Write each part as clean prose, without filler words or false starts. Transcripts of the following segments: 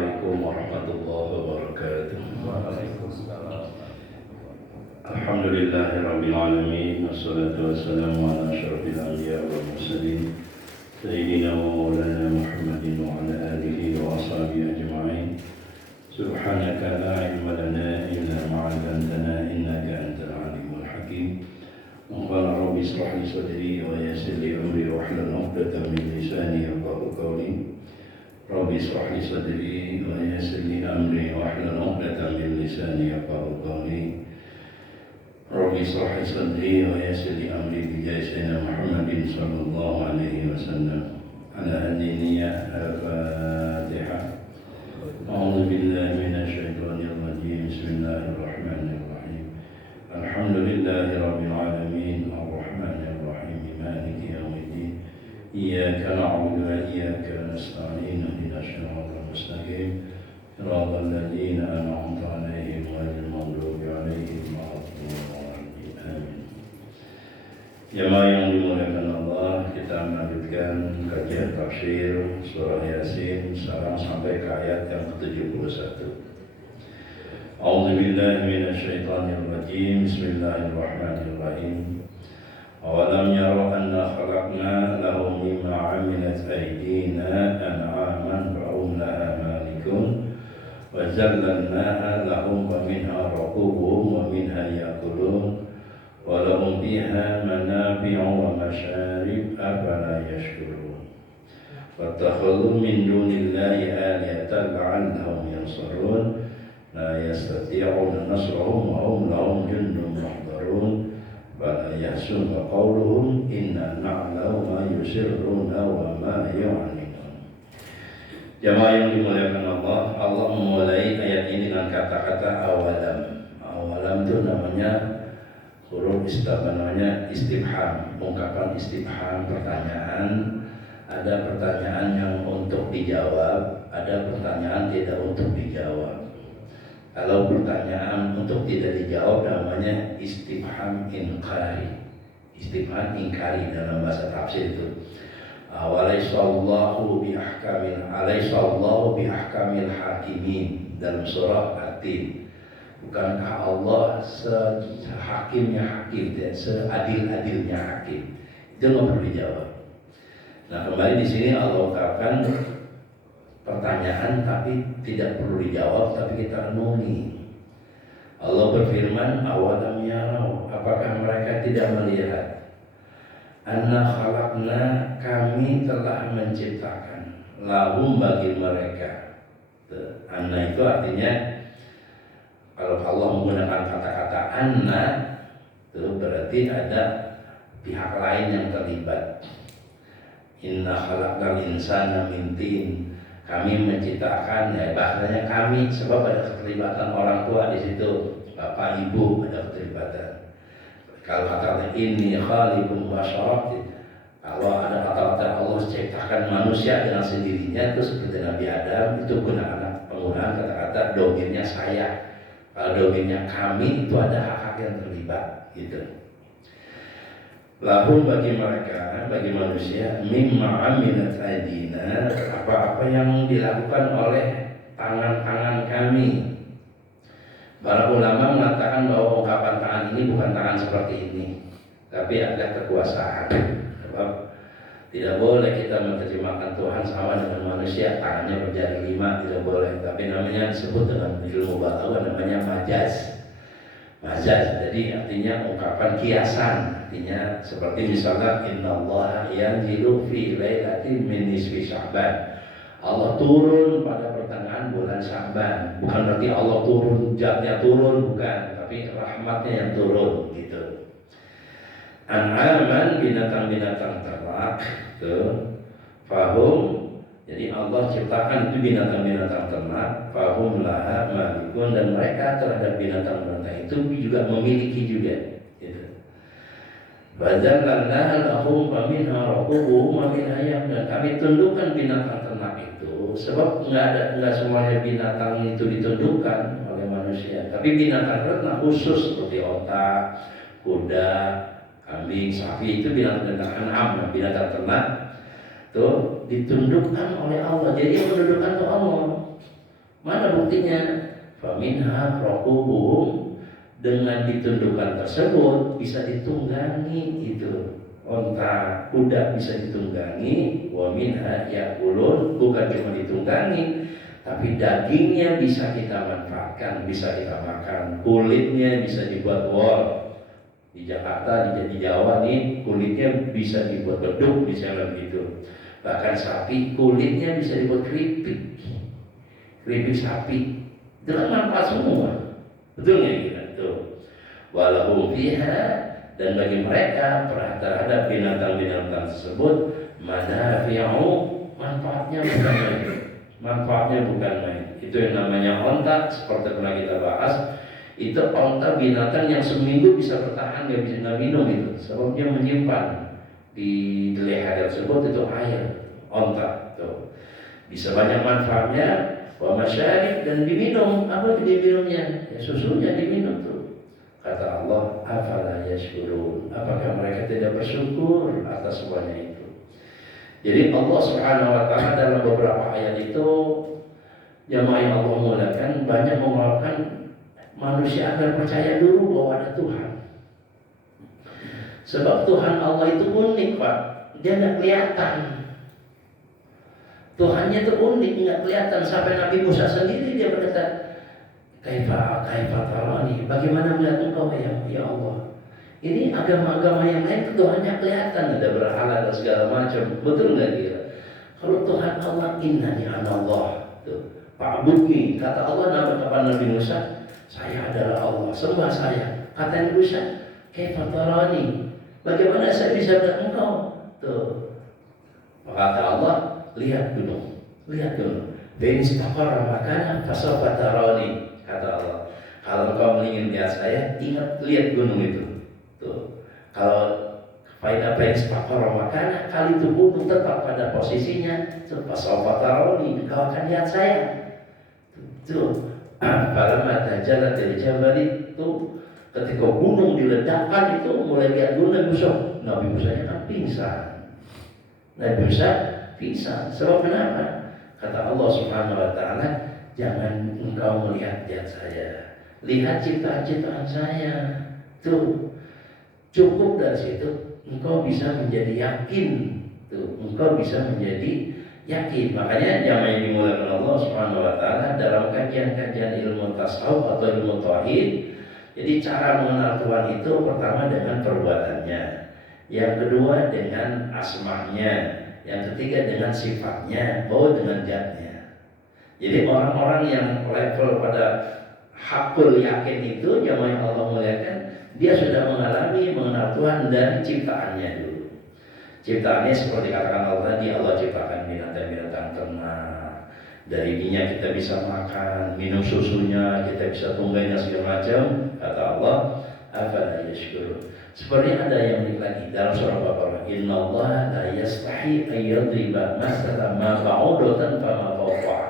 Assalamualaikum warahmatullahi wabarakatuh. Waalaikumsalam. Alhamdulillahirabbil alamin wassalatu wassalamu ala asyrofil anbiya'i wal mursalin sayyidina wa maulana Muhammadin wa ala alihi wa ashabihi ajma'in. Subhanaka la ilma lana illa ma 'allamtana innaka antal alimul hakim. Qala rabbi ishrah li sadri wa yassir li amri wahlul 'uqdatam min lisani yafqahu qawli. Rabbi ishrah li sadri wa yassir li amri wahlul 'uqdatam min lisani yafqahu qawli. Rabbi ishrah li sadri wa yassir li amri bi sayyidina Muhammadin sallallahu alaihi wasallam. Ala hadiniyah al-Fatihah. A'udzu billahi minasy syaithanir rajim. Bismillahirrahmanirrahim. Alhamdulillahi rabbil alamin arrahmanir rahim maliki yaumiddin. Iyyaka na'budu wa iyyaka nasta'in ihdinas siratal mustaqim siratal ladzina an'amta 'alaihim ghairil maghdubi 'alaihim waladdallin. Amin. Jemaah yang dimuliakan Allah, kita melanjutkan kajian tafsir surah Yasin sekarang sampai ke ayat yang ke-71. A'udzu billahi minasy syaithanir rajim. Bismillahirrahmanirrahim. Awalam yaraw anna khalaqna lahum mimma 'amilat aydina an'aman fahum laha malikun wa zallalnaha lahum wa minha rakubuhum wa minha yakulun wa lahum fiha manafi'u wa masharib afala yashkurun. Fattakhadhu min dunillahi alihatan la'allahum yansarun la yastati'una nasrahum wa hum lahum jundun muhdarun. Bala yahsunka qawluhum inna na'lamu ma yusirruna wa ma yu'linun. Jemaah yang dimuliakan Allah, Allah memulai ayat ini dengan kata-kata awalam. Awalam itu namanya huruf namanya istifham, ungkapan istifham, pertanyaan. Ada pertanyaan yang untuk dijawab, ada pertanyaan tidak untuk dijawab. Kalau pertanyaan untuk tidak dijawab namanya istifham inkari. Istifham inkari dalam bahasa tafsir itu. Alaysallahu biahkamil hakimin dalam surah At-Tin. Bukankah Allah sehakimnya hakim, seadil-adilnya hakim? Itu nggak perlu dijawab. Nah, kembali di sini Allah katakan pertanyaan tapi tidak perlu dijawab, tapi kita renungi. Allah berfirman, awalam yarau, apakah mereka tidak melihat? Anna khalaqna, kami telah menciptakan, lahum bagi mereka. Anna itu artinya, kalau Allah menggunakan kata-kata anna, itu berarti ada pihak lain yang terlibat. Inna khalaqnal insana min tin, kami menciptakan, ya bahasanya kami, sebab ada keterlibatan orang tua di situ, bapak ibu ada keterlibatan. Kalau kata ini khaliqun basyarah, kalau ada kata-kata Allah ciptakan manusia dengan sendirinya, itu seperti Nabi Adam, itu penggunaan kata-kata domirnya saya. Kalau domirnya kami, itu ada hak-hak yang terlibat, gitu. Lahum bagi mereka, bagi manusia, mimma amilat aydina, apa-apa yang dilakukan oleh tangan-tangan kami. Para ulama mengatakan bahwa ungkapan tangan ini bukan tangan seperti ini, tapi ada kekuasaan. Sebab tidak boleh kita menerjemahkan Tuhan sama dengan manusia, tangannya berjari 5, tidak boleh. Tapi namanya disebut dengan ilmu balaghah namanya majaz. Majaz, jadi artinya ungkapan kiasan, artinya seperti misalnya innallaha yanzilu fi lailatin min nisfi Sya'ban. Allah turun pada pertengahan bulan Sya'ban. Bukan berarti Allah turun, zatnya turun, bukan, tapi rahmatnya yang turun, gitu. An'aman, binatang-binatang ternak, tuh. Fahum, jadi Allah ciptakan itu binatang-binatang ternak, fahum laha malikun, dan mereka terhadap binatang-binatang itu juga memiliki juga, gitu. Wazallalna lahum faminha rakubuhum wa minha ya'kulun, dan kami tundukkan binatang ternak itu, sebab enggak semuanya binatang itu ditundukkan oleh manusia, tapi binatang ternak khusus seperti onta, kuda, kambing, sapi, itu binatang-binatang an'am, binatang ternak tuh ditundukkan oleh Allah. Jadi yang menundukkan itu Allah. Mana buktinya? Faminha raqubuhum, dengan ditundukkan tersebut bisa ditunggangi itu onta, kuda bisa ditunggangi. Wa minha yakulun, bukan cuma ditunggangi, tapi dagingnya bisa kita manfaatkan, bisa kita makan, kulitnya bisa dibuat wol. Di Jakarta, di Jawa nih, kulitnya bisa dibuat beduk misalnya gitu. Bahkan sapi kulitnya bisa dibuat keripik sapi. Itu kan manfaat semua, betul nggak gitu? Walau fiha, dan bagi mereka terhadap binatang-binatang tersebut manafi'u, manfaatnya bukan main. Manfaatnya bukan main. Itu yang namanya onta, seperti pernah kita bahas. Itu onta binatang yang seminggu bisa bertahan, nggak bisa nggak minum itu. Sebabnya menyimpan di leher tersebut itu air. Onta tuh bisa banyak manfaatnya. Wa masyarib, dan diminum. Apa diminumnya? Ya susunya diminum tuh. Kata Allah, afala yashkurun, apakah mereka tidak bersyukur atas semuanya itu? Jadi Allah Subhanahu wa taala dalam beberapa ayat itu, jamaah yang Allah muliakan, banyak menguatkan manusia agar percaya dulu bahwa ada Tuhan. Sebab Tuhan Allah itu unik, Pak. Dia nggak kelihatan. Tuhannya itu unik, nggak kelihatan. Sampai Nabi Musa sendiri dia berkata, kaifa tarani, bagaimana melihat engkau ya Allah? Ini agama-agama yang lain Tuhannya kelihatan, ada berhala dan segala macam. Betul nggak kira? Kalau Tuhan Allah, innani anallah, Fa'budni, kata Allah kepada Nabi Musa, saya adalah Allah, sembah saya. Kata Nabi Musa, kaifa tarani, bagaimana saya bisa melihat engkau? Tuh. Kata Allah, lihat gunung. Bin istaqarra makana fasawfa tarani, kata Allah. Kalau engkau ingin lihat saya, lihat gunung itu. Tuh. Kalau apa yang istaqarra makana, kali itu gunung tetap pada posisinya, fasawfa tarani, engkau akan lihat saya. Tuh. Falamma tajallat al-jabal itu, ketika gunung diledakkan itu mulai lihat gunung Musa. Nabi Musa kan pingsan. Sebab kenapa? Kata Allah Subhanahu wa taala, jangan engkau melihat saya, lihat ciptaan-ciptaan saya. Tuh, cukup dari situ engkau bisa menjadi yakin. Tuh, engkau bisa menjadi yakin. Makanya jamaah yang dimuliakan Allah Subhanahu wa taala dalam kajian-kajian ilmu tasawuf atau ilmu tauhid. Jadi cara mengenal Tuhan itu pertama dengan perbuatannya, yang kedua dengan asma'nya, yang ketiga dengan sifatnya, dengan zatnya. Jadi orang-orang yang level pada hakul yakin itu, jamaah yang Allah muliakan, dia sudah mengenal Tuhan dari ciptaannya dulu. Ciptaannya seperti katakan Allah tadi, Allah ciptakan binatang-binatang ternak. Dari minyak kita bisa makan, minum susunya, kita bisa tunggainya segala macam. Kata Allah, afala yashkurun. Seperti ada yang lagi dalam surah Baqarah, innallaha la yastahi ayyadriba masalan ma ba'udatan fama fawqaha.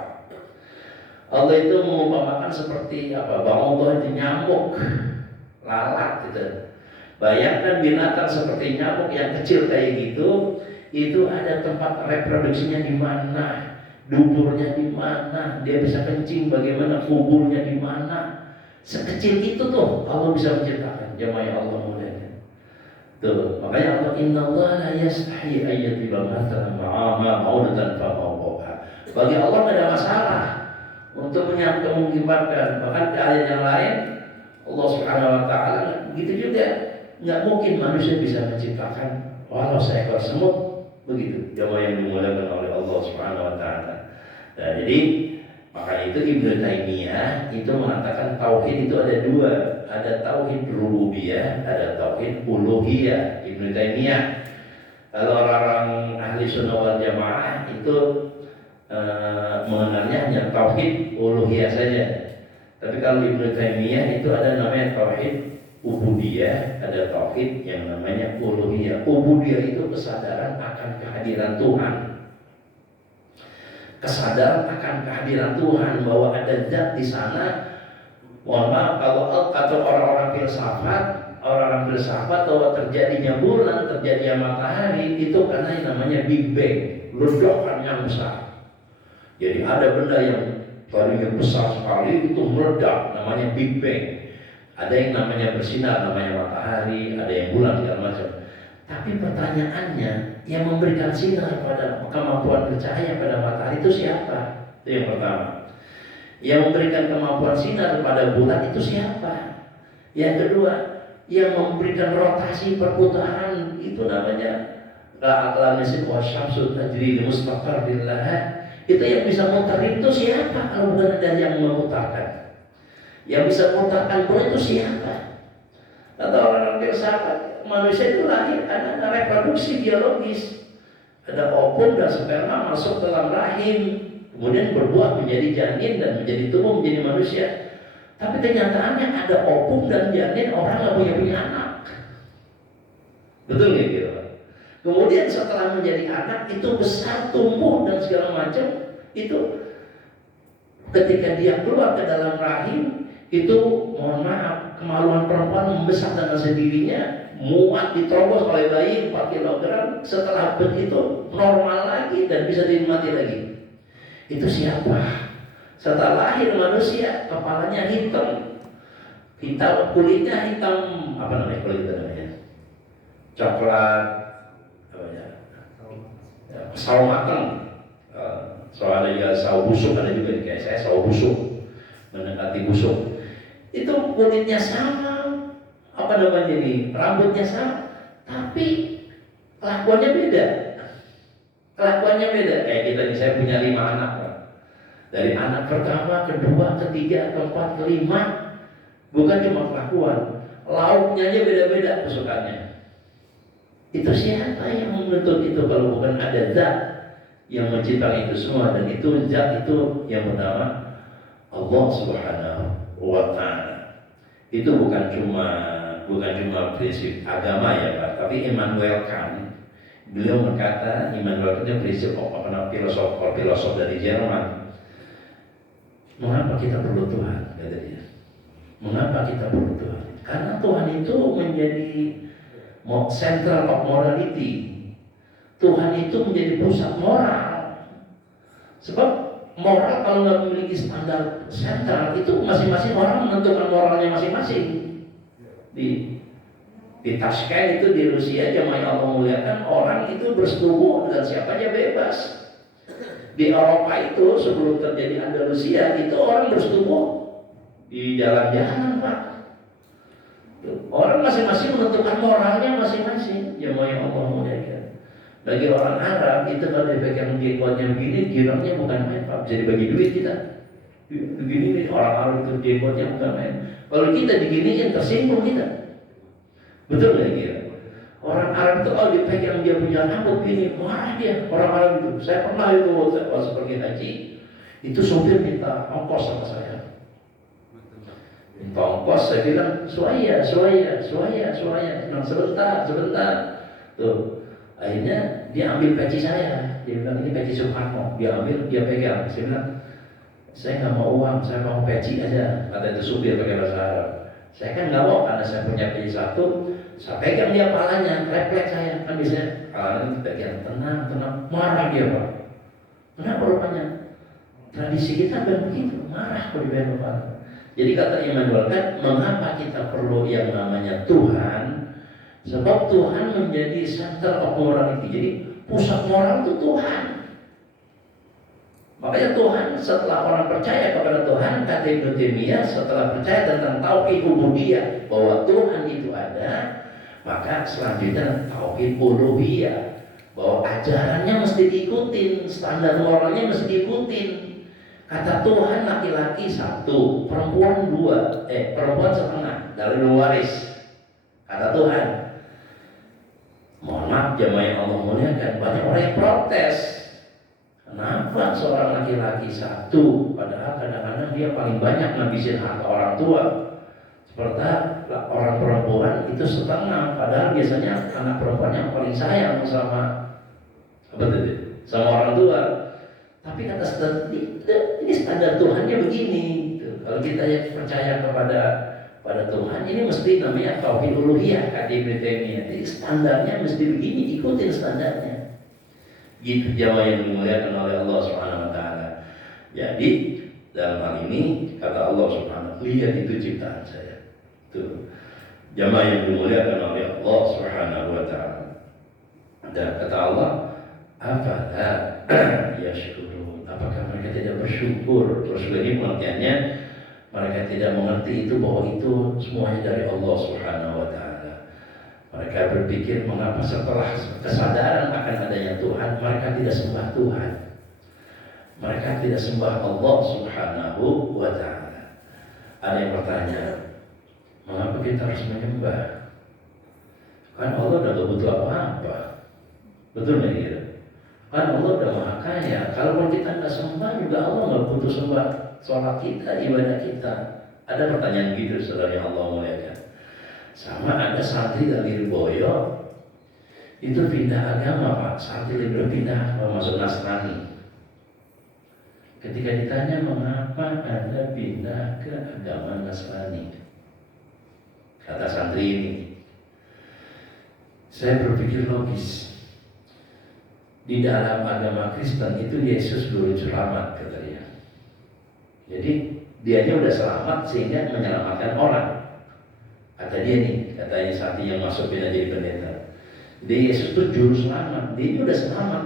Allah itu mengumpamakan seperti apa? Ba'udah itu nyamuk, lalat gitu. Bayangkan binatang seperti nyamuk yang kecil kayak gitu, itu ada tempat reproduksinya di mana, duburnya di mana, dia bisa kencing bagaimana, kuburnya di mana. Sekecil itu tuh Allah bisa menciptakan, jamaah yang Allah muliakan. Tuh, makanya Allah, innallaha la yastahi ayyadriba mathalan ma'udatan fawqaha. Bagi Allah tidak ada masalah untuk mengibaratkan. Bahkan di ayat yang lain Allah Subhanahu wa taala begitu juga, nggak mungkin manusia bisa menciptakan walau seekor semut, begitu jamaah yang dimuliakan oleh Allah Subhanahu wa taala. Nah, jadi maka itu Ibnu Taimiyah itu mengatakan tauhid itu ada dua, ada tauhid rububiyah, ada tauhid uluhiyah. Ibnu Taimiyah, kalau orang ahli sunnah wal jamaah itu mengenalnya hanya tauhid uluhiyah saja. Tapi kalau Ibnu Taimiyah itu ada namanya tauhid ubudiyah, ada tauhid yang namanya uluhiyah. Ubudiyah itu kesadaran akan kehadiran Tuhan. Kesadaran akan kehadiran Tuhan, bahwa ada zat di sana. Mohon maaf kalau kata orang-orang filsafat bahwa terjadinya bulan, terjadinya matahari itu karena yang namanya Big Bang, ledakan yang besar. Jadi ada benda yang tadinya besar sekali itu meledak, namanya Big Bang. Ada yang namanya bersinar, namanya matahari, ada yang bulan segala macam. Tapi pertanyaannya, yang memberikan sinar pada kemampuan bercahaya pada matahari itu siapa? Itu yang pertama. Yang memberikan kemampuan sinar pada bulan itu siapa? Yang kedua, yang memberikan rotasi perputaran itu namanya la'aqlan nisbah syamsu tajri li mustaqarrin laha. Itu yang bisa mutar itu siapa kalau bukan ada yang memutarkan? Yang bisa memutarkan bulan itu siapa? Kata orang filsafat, manusia itu lahir karena ada reproduksi biologis. Ada ovum dan sperma masuk dalam rahim, kemudian berbuah menjadi janin dan menjadi tumbuh menjadi manusia. Tapi kenyataannya ada ovum dan janin, orang nggak punya anak. Betul nggak gitu? Kemudian setelah menjadi anak itu besar, tumbuh dan segala macam, itu ketika dia keluar ke dalam rahim itu, mohon maaf, kemaluan perempuan membesar dengan sendirinya, muat diterobos oleh bayi 4 kilogram, setelah begitu normal lagi dan bisa dinikmati lagi. Itu siapa? Setelah lahir manusia, kepalanya hitam, kulitnya hitam, apa namanya kulit itu namanya? Coklat, sawo matang, ada juga sawo busuk, ada juga kayak saya sawo busuk, mendekati busuk. Itu kulitnya sama, apa namanya ini, rambutnya sama, tapi kelakuannya beda. Kelakuannya beda. Kayak kita nih, saya punya 5 anak. Dari anak pertama, kedua, ketiga, keempat, kelima, bukan cuma kelakuan, lauknya aja beda-beda kesukaannya. Itu siapa yang menuntut itu kalau bukan ada zat yang menciptakan itu semua? Dan itu zat itu yang bernama Allah Subhanahu wa Ta'ala. Itu bukan cuma prinsip agama ya Pak, tapi Immanuel Kant, beliau berkata, Immanuel Kant itu prinsip filosof dari Jerman. Mengapa kita perlu Tuhan? Kata dia. Mengapa kita perlu Tuhan? Karena Tuhan itu menjadi central of morality. Tuhan itu menjadi pusat moral. Sebab moral kalau nggak memiliki standar sentral, itu masing-masing orang menentukan moralnya masing-masing. Di Tashkent itu di Rusia, jemaah Allah muliakan, orang itu bersetubuh dengan siapa aja bebas. Di Eropa itu sebelum terjadi Andalusia itu orang bersetubuh di jalan-jalan Pak. Orang masing-masing menentukan moralnya masing-masing. Jemaah Allah muliakan. Bagi orang Arab itu kalau dipegang jenggotnya begini, girangnya bukan main Pak, bisa dibagi duit kita. Begini nih orang Arab itu jenggotnya bukan main. Kalau kita diginiin tersinggung kita. Betul nggak kira? Orang Arab itu kalau dipegang dia punya rambut gini, marah dia. Orang Arab itu, saya pernah itu waktu pergi haji, itu sopir minta ongkos sama saya. Minta ongkos, saya bilang suaya. Senang sebentar. Tuh, akhirnya dia ambil peci saya. Dia bilang ini peci Soekarno. Dia ambil, dia pegang. Saya bilang, saya nggak mau uang, saya mau peci aja. Kata itu supir pakai bahasa Arab. Saya kan nggak mau karena saya punya peci satu. Saya pegang dia palanya, refleks saya. Kan biasanya palanya dipegang, tenang, marah dia Pak. Kenapa rupanya? Tradisi kita kan begitu, marah kalau dipegang kepala. Jadi kata Immanuel Kant, mengapa kita perlu yang namanya Tuhan? Sebab Tuhan menjadi center of morality. Jadi pusat moral itu Tuhan. Makanya Tuhan, setelah orang percaya kepada Tuhan, kata Ibnu Taimiyah, setelah percaya tentang tauhid ubudiyah bahwa Tuhan itu ada, maka selanjutnya tauhid uluhiyah, bahwa ajarannya mesti diikutin, standar moralnya mesti diikutin. Kata Tuhan, laki-laki 1, perempuan 2, perempuan setengah dari waris. Kata Tuhan. Mohon maaf jemaah yang Allah muliakan, banyak orang yang protes. Kenapa seorang laki-laki 1, padahal kadang-kadang dia paling banyak ngabisin harta orang tua. Seperti orang perempuan itu setengah, padahal biasanya anak perempuan yang paling sayang sama orang tua. Tapi kata ini standar Tuhannya begini. Kalau kita yang percaya pada Tuhan, ini mesti namanya tauhid uluhiyah, kata Ibnu Taimiyah. Jadi standarnya mesti begini, ikutin standarnya. Gitu jamaah yang dimuliakan oleh Allah Subhanahu wa Ta'ala. Jadi Dalam hal ini kata Allah Subhanahu, lihat itu ciptaan saya. Tuh, jamaah yang dimuliakan oleh Allah Subhanahu wa taala. Dan kata Allah, afala yashkurun, apakah mereka tidak bersyukur? Bersyukur ini pengertiannya mereka tidak mengerti itu bahwa itu semuanya dari Allah Subhanahu wa taala. Mereka berpikir mengapa setelah kesadaran akan adanya Tuhan mereka tidak sembah Tuhan. Mereka tidak sembah Allah Subhanahu wa ta'ala. Ada yang bertanya, mengapa kita harus menyembah? Kan Allah udah gak butuh apa-apa. Betul gak gitu? Kan Allah udah maha kaya. Kalau kita gak sembah juga Allah gak butuh sembah sholat kita, ibadah kita. Ada pertanyaan gitu saudara yang Allah muliakan. Sama ada santri dari Lirboyo, itu pindah agama Pak. Santri Lirboyo pindah masuk Nasrani. Ketika ditanya mengapa Anda pindah ke agama Nasrani, kata santri ini, saya berpikir logis. Di dalam agama Kristen itu Yesus dulu selamat katanya. Jadi dianya udah selamat sehingga menyelamatkan orang. Kata dia nih, katanya santri yang masuk pindah jadi pendeta. Jadi Yesus itu juru selamat, dia udah selamat.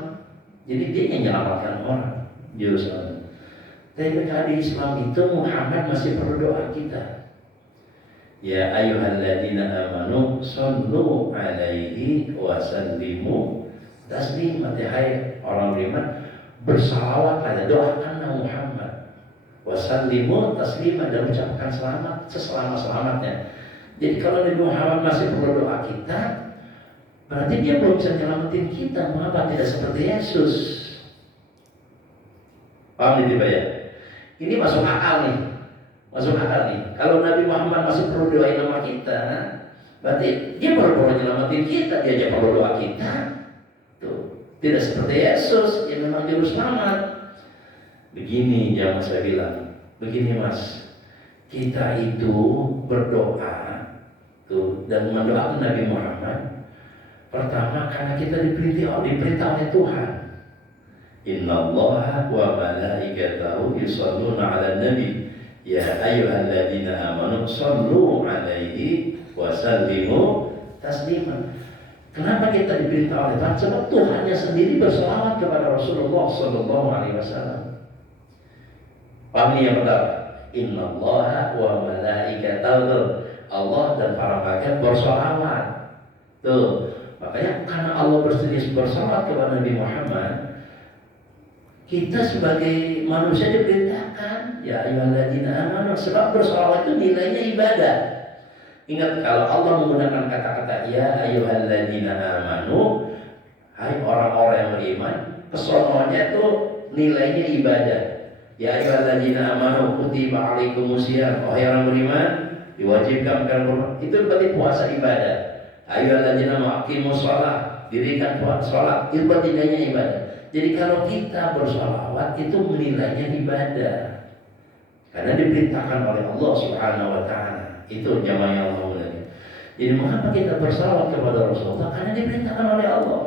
Jadi dia yang menyelamatkan orang, juru selamat. Tapi di Islam itu Muhammad masih perlu doa kita. Ya ayyuhalladzina amanu sallu alaihi wa sallimu taslima. Hai orang beriman, bersalawatlah, doakanlah Muhammad. Wa sallimu taslima, dan ucapkan selamat seselama-selamatnya. Jadi kalau Nabi Muhammad masih perlu doa kita, berarti dia belum bisa nyelamatin kita. Mengapa tidak seperti Yesus? Paham tidak ya? Ini masuk akal nih, masuk akal nih. Kalau Nabi Muhammad masih perlu doain sama kita, berarti dia perlu nyelamatin kita, dia aja perlu doa kita. Tuh, tidak seperti Yesus yang memang juru selamat. Begini yang saya bilang, begini Mas, kita itu berdoa tuh dan mendoakan Nabi Muhammad. Pertama karena kita diperintah oleh Tuhan. Innallaha wa malaikatahu yusholluna 'alan nabi ya ayyuhalladzina amanu shallu 'alaihi wa sallimu taslima. Kenapa kita diperintah oleh Tuhan? Sebab Tuhannya sendiri berselawat kepada Rasulullah sallallahu alaihi wasallam. Paham yang pertama? Innallaha wa malaikatahu, Allah dan para malaikat berselawat. Tuh, makanya karena Allah bersedia berselawat kepada Nabi Muhammad, kita sebagai manusia diperintahkan ya ayyuhalladzina amanu, sebab bersolawat itu nilainya ibadah. Ingat kalau Allah menggunakan kata-kata ya ayyuhalladzina amanu, hai orang-orang yang beriman, kesononya itu nilainya ibadah. Ya ayyuhalladzina amanu kutiba alaikumusiyam, wahai orang beriman diwajibkan kalian, itu berarti puasa ibadah. Ayyuhalladzina aqimus shalah, dirikan sholat, itu berarti nilainya ibadah. Jadi kalau kita bersolawat itu menilainya ibadah, karena diperintahkan oleh Allah Subhanahu wa ta'ala. Itu jamaah yang Allah muliakan. Jadi mengapa kita bersolawat kepada Rasulullah? Karena diperintahkan oleh Allah.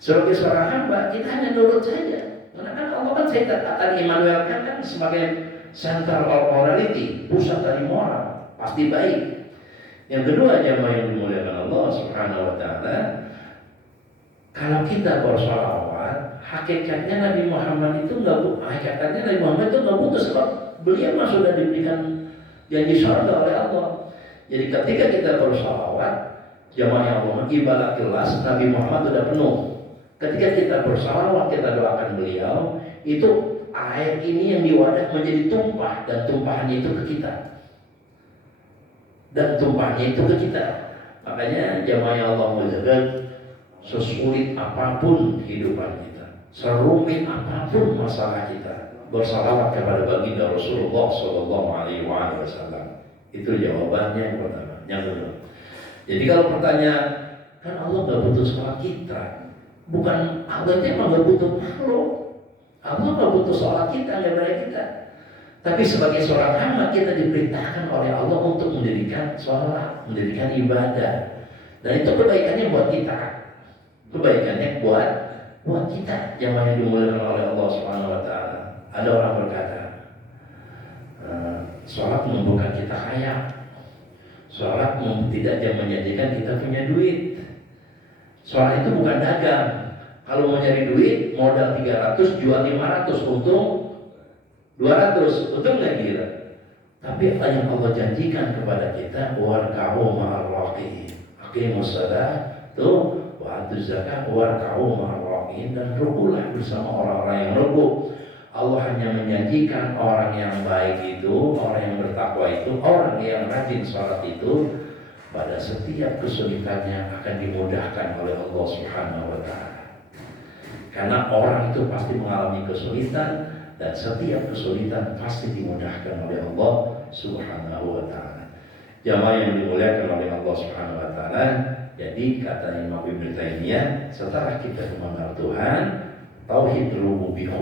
Sebagai seorang hamba kita hanya nurut saja. Karena kan Allah kan saya tadi Immanuel kan sebagai center of morality, pusat dari moral, pasti baik. Yang kedua jamaah yang dimuliakan Allah Subhanahu wa ta'ala, kalau kita bersolawat, hakikatnya Nabi Muhammad itu nggak butuh, sebab beliau mah sudah diberikan janji surga oleh Allah. Jadi ketika kita bersolawat, jamaah yang Allah, ibarat gelas Nabi Muhammad sudah penuh. Ketika kita bersolawat, kita doakan beliau, itu air ini yang di wadah menjadi tumpah, dan tumpahnya itu ke kita. Makanya jamaah yang Allah muliakan, sesulit apapun kehidupan kita, serumit apapun masalah kita, bersalawat kepada baginda Rasulullah Sallallahu Alaihi Wasallam. Itu jawabannya yang pertama. Yang kedua, jadi kalau pertanyaan, kan Allah nggak butuh sholat kita, bukan Allah itu emang nggak butuh makhluk. Allah nggak butuh sholat kita, ibadah kita. Tapi sebagai seorang hamba kita diperintahkan oleh Allah untuk mendirikan sholat, mendirikan ibadah, dan itu kebaikannya buat kita. Kebaikannya buat kita yang dimuliakan oleh Allah Subhanahu wa ta'ala. Ada orang berkata, Sholat bukan kita kaya. Sholat tidak menjadikan kita punya duit. Sholat itu bukan dagang. Kalau mau nyari duit, modal 300, jual 500, untung 200, untung nggak gila. Tapi apa yang Allah janjikan kepada kita, warka'u ma'ar raqiin, aqimus shalah tuh, wa atuz zakah, warka'u ma'ar raqiin, dan rukulah bersama orang-orang yang rukuk. Allah hanya menjanjikan orang yang baik itu, orang yang bertakwa itu, orang yang rajin sholat itu, pada setiap kesulitannya akan dimudahkan oleh Allah Subhanahu wa Ta'ala. Karena orang itu pasti mengalami kesulitan, dan setiap kesulitan pasti dimudahkan oleh Allah Subhanahu wa Ta'ala. Jamaah yang dimuliakan oleh Allah Subhanahu wa Ta'ala, jadi kata Imam Ibnu Taimiyah, setelah kita mengenal Tuhan, tauhid rububiyah,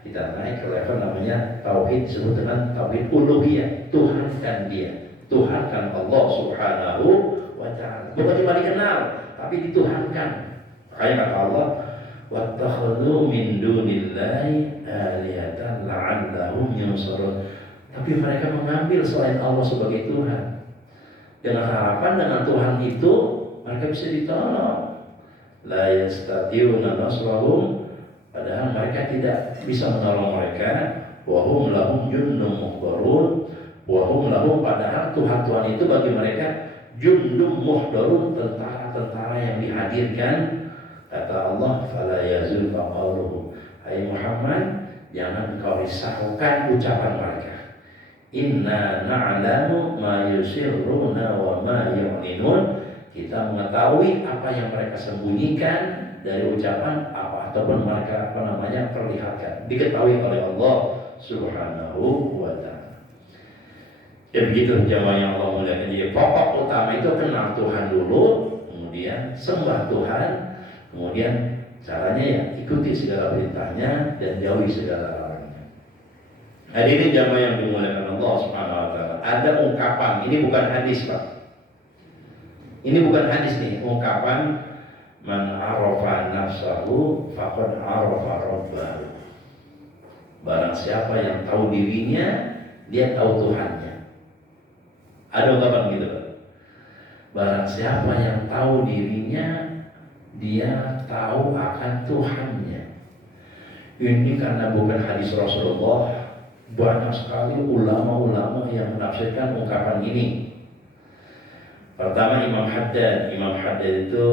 kita naik ke level namanya tauhid, disebut dengan tauhid uluhiyah, Tuhankan dia, Tuhankan Allah Subhanahu wa Ta'ala. Bukan cuma dikenal, tapi dituhankan. Makanya kata Allah, wattakhadhu min dunillahi alihatan la'allahum yunsarun. Tapi mereka mengambil selain Allah sebagai Tuhan, dengan harapan dengan Tuhan itu mereka bisa ditolong. La yastati'una nasrahum, padahal mereka tidak bisa menolong mereka. Wa hum lahum jundum muhdarun, wa hum lahum, padahal Tuhan-Tuhan itu bagi mereka jundum muhdarun, tentara-tentara yang dihadirkan. Kata Allah, fala yazul qawluhum, hai Muhammad, jangan kau risaukan ucapan mereka. Inna na'lamu ma yusirruna wa ma yu'linun, kita mengetahui apa yang mereka sembunyikan dari ucapan apa ataupun mereka perlihatkan, diketahui oleh Allah Subhanahu wa Ta'ala. Ya begitu jamaah yang Allah muliakan. Jadi pokok utama itu kenal Tuhan dulu, kemudian sembah Tuhan, kemudian caranya ya ikuti segala perintahnya dan jauhi segala larangannya. Hadirin jamaah yang dimuliakan Allah Subhanahu wa Ta'ala, ada ungkapan, ini bukan hadis Pak. Ini bukan hadis nih, ungkapan man arafa nafsahu faqad arafa rabbahu. Barang siapa yang tahu dirinya, dia tahu Tuhannya. Ada ungkapan gitu Pak. Barang siapa yang tahu dirinya, dia tahu akan Tuhannya. Ini karena bukan hadis Rasulullah, banyak sekali ulama-ulama yang menafsirkan ungkapan ini. Pertama Imam Haddad itu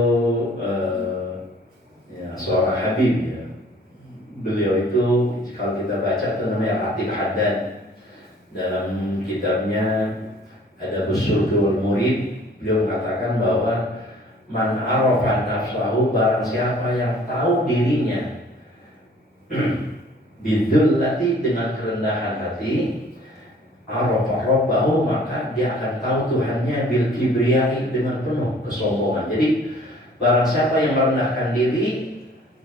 seorang Habib ya. Beliau itu kalau kita baca itu namanya Ratib Haddad. Dalam kitabnya ada Busur wal Murid, beliau mengatakan bahwa man arafa nafsahu, barang siapa yang tahu dirinya bidullati, dengan kerendahan hati, arafa rabbahu, maka dia akan tahu Tuhannya bil kibriyai, dengan penuh kesombongan. Jadi barang siapa yang merendahkan diri,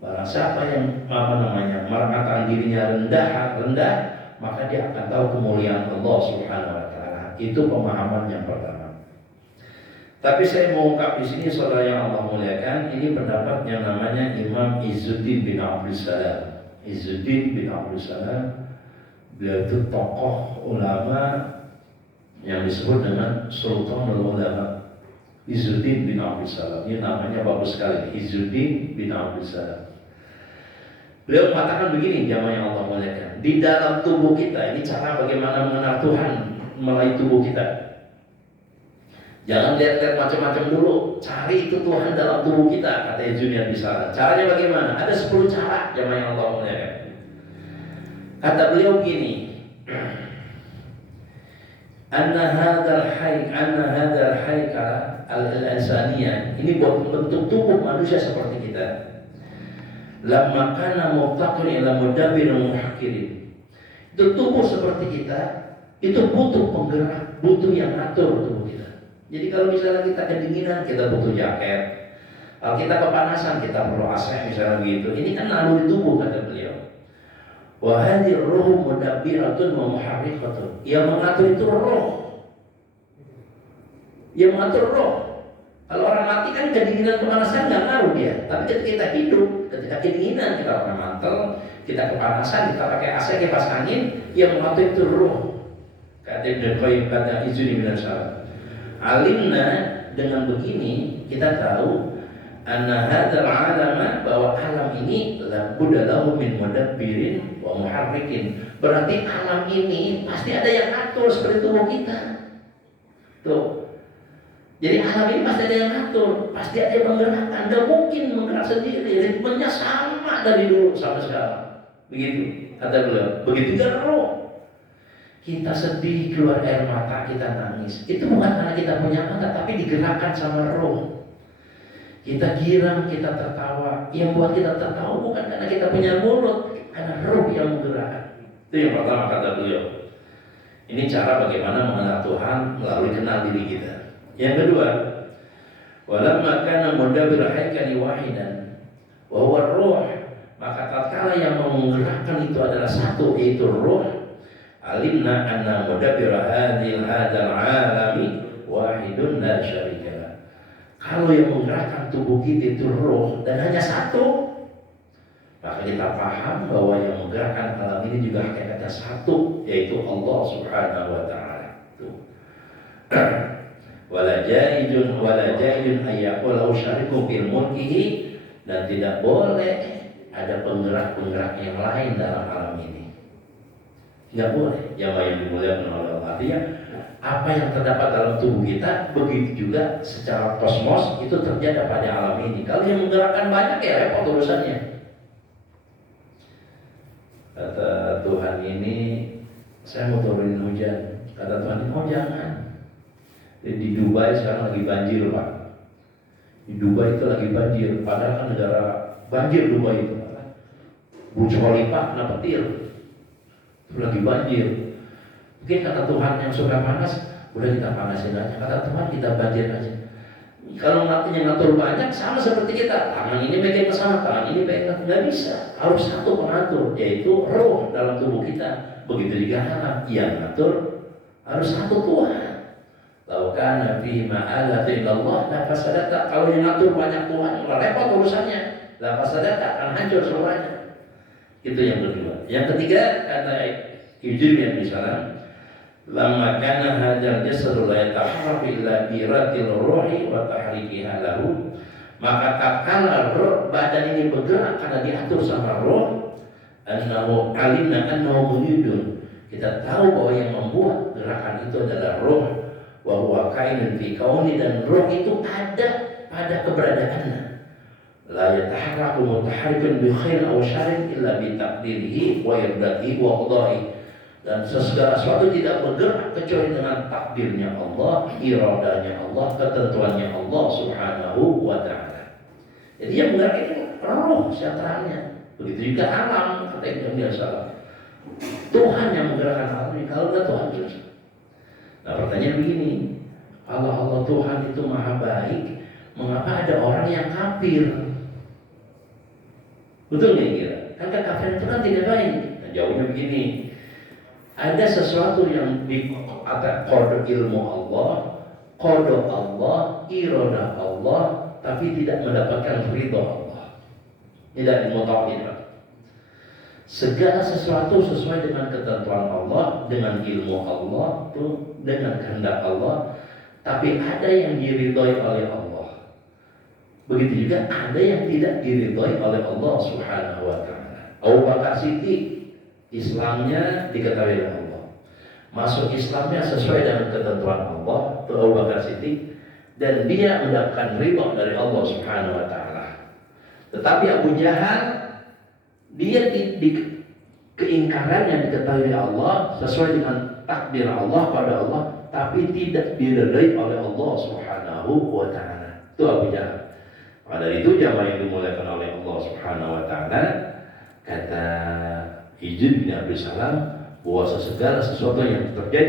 barang siapa yang mengatakan dirinya rendah, maka dia akan tahu kemuliaan Allah Subhanahu wa Ta'ala. Itu pemahaman yang pertama. Tapi saya mau ungkap di sini saudara yang Allah muliakan, ini pendapat yang namanya Imam Izzuddin bin Abdul Salam. Izzuddin bin Abdul Salam, beliau itu tokoh ulama yang disebut dengan Sultanul Ulama. Izzuddin bin Abdul Salam, ini namanya bagus sekali, Izzuddin bin Abdul Salam. Beliau mengatakan begini, jamaah yang Allah muliakan, di dalam tubuh kita, ini cara bagaimana mengenal Tuhan melalui tubuh kita. Jangan lihat-lihat macam-macam dulu, cari itu Tuhan dalam tubuh kita, kata Junior Bisara. Caranya bagaimana? Ada 10 cara, jamaah yang Allah muliakan. Kata beliau begini, anna hadzal haikal al-insaniyah, ini buat bentuk tubuh manusia seperti kita. Lamma kana muftaqir ila mudabbir muhakkirin. Itu tubuh seperti kita, itu butuh penggerak, butuh yang ngatur tubuh kita. Jadi kalau misalnya kita kedinginan, kita butuh jaket. Kalau kita kepanasan, kita perlu AC misalnya begitu. Ini kan naluri tubuh, kata beliau. Wa hadhihi ruhu mudabbiratun wa muharrikatun. Yang mengatur itu roh. Yang mengatur roh. Kalau orang mati kan kedinginan kepanasan nggak ngaruh dia. Tapi ketika kita hidup, ketika kedinginan kita pakai mantel, Kita kepanasan, kita pakai AC, kipas angin, yang mengatur itu ruh. Kata Ibnu Qayyim, kata Izzuddin bin Salam, alimna, dengan begini kita tahu anna hadzal alama, bahwa alam ini la budda lahu min mudabbirin wa muharrikin. Berarti alam ini pasti ada yang atur seperti tubuh kita. Tuh. Jadi alam ini pasti ada yang atur, pasti ada yang menggerakkan. Gak mungkin menggerak sendiri. Ritmenya sama dari dulu sampai sekarang. Begitu kata beliau. Begitu juga roh. Kita sedih, keluar air mata, kita nangis. Itu bukan karena kita punya mata, tapi digerakkan sama roh. Kita girang, kita tertawa. Yang buat kita tertawa bukan karena kita punya mulut, karena roh yang menggerakkan. Itu yang pertama kata beliau. Ini cara bagaimana mengenal Tuhan melalui kenal diri kita. Yang kedua, walamma kana mudabbir haikali wahidan wa huwa ruh, maka tatkala yang menggerakkan itu adalah satu, yaitu roh, alimna anna mudabbir hadzal alami wahidun la syarika. Kalau yang menggerakkan tubuh kita itu roh dan hanya satu, maka kita paham bahwa yang menggerakkan alam ini juga hakikatnya satu, yaitu Allah Subhanahu wa taala. Wala jaidun ayyaqulu syarikum fil mulkihi, dan tidak boleh ada penggerak-penggerak yang lain dalam alam ini. Tidak boleh. Yang dimuliakan oleh Allah. Artinya apa yang terdapat dalam tubuh kita, begitu juga secara kosmos itu terjadi pada alam ini. Kalau yang menggerakkan banyak, ya repot urusannya. Kata Tuhan ini, saya mau turunin hujan. Kata Tuhan ini, oh jangan. Di Dubai sekarang lagi banjir, Pak. Di Dubai itu lagi banjir, padahal kan negara banjir Dubai itu. Burj Khalifa kena petir, itu lagi banjir. Mungkin kata Tuhan yang suka panas, udah kita panasin aja. Kata Tuhan kita banjir aja. Kalau yang ngatur banyak, sama seperti kita. Tangan ini pegang ke sana, tangan ini pegang, nggak bisa. Harus satu pengatur, yaitu roh dalam tubuh kita. Begitu juga alam yang ngatur harus satu Tuhan. Lau kana fi ma'ala illallah la fasadata. Kalau yang ngatur banyak Tuhan, repot urusannya. La fasadata, akan hancur semuanya. Itu yang kedua. Yang ketiga, kata Izzuddin bin Salam, lamma kana hadzal jasadu la yataharraku illa bi iratil ruhi wa tahrikiha lahu, maka tatkala roh badan ini bergerak karena diatur sama roh, annahu alimna annahu muridun, kita tahu bahwa yang membuat gerakan itu adalah roh, wa huwa kainun fi kauni, dan roh itu ada pada keberadaannya. La yataharraku mutaharrikun bi khair aw syarrin illa bi taqdirihi wa irdatihi wa qada'i, dan segala sesuatu tidak bergerak kecuali dengan takdirnya Allah, iradanya Allah, ketentuannya Allah Subhanahu wa taala. Jadi yang bergerak itu roh sejahteraannya. Begitu juga alam, kata Ibnu Salam. Tuhan yang menggerakkan alam ini. Kalau ada Tuhan terus. Nah pertanyaan begini, Allah Tuhan itu maha baik, mengapa ada orang yang kafir? Betul nggak kira? Kan kekafiran itu kan tidak baik. Nah, jawabnya begini, ada sesuatu yang di atas kode ilmu Allah, kode Allah, iradah Allah, tapi tidak mendapatkan ridha Allah. Tidak dimutawin. Segala sesuatu sesuai dengan ketentuan Allah, dengan ilmu Allah, tuh, dengan kehendak Allah, tapi ada yang diridhoi oleh Allah. Begitu juga ada yang tidak diridhoi oleh Allah Subhanahu wa taala. Abu Bakar Siddiq, Islamnya diketahui oleh Allah, masuk Islamnya sesuai dengan ketentuan Allah, itu Abu Bakar Siddiq, dan dia mendapatkan ridha dari Allah Subhanahu wa taala. Tetapi Abu Jahal, dia di keingkaran yang diketahui oleh Allah sesuai dengan takdir Allah pada Allah, tapi tidak diridhai oleh Allah Subhanahu wa taala. Itu Abu Jahal. Pada itu jamaah yang dimuliakan oleh Allah Subhanahu wa taala, kata Izzuddin bin Salam, bahwa segala sesuatu yang terjadi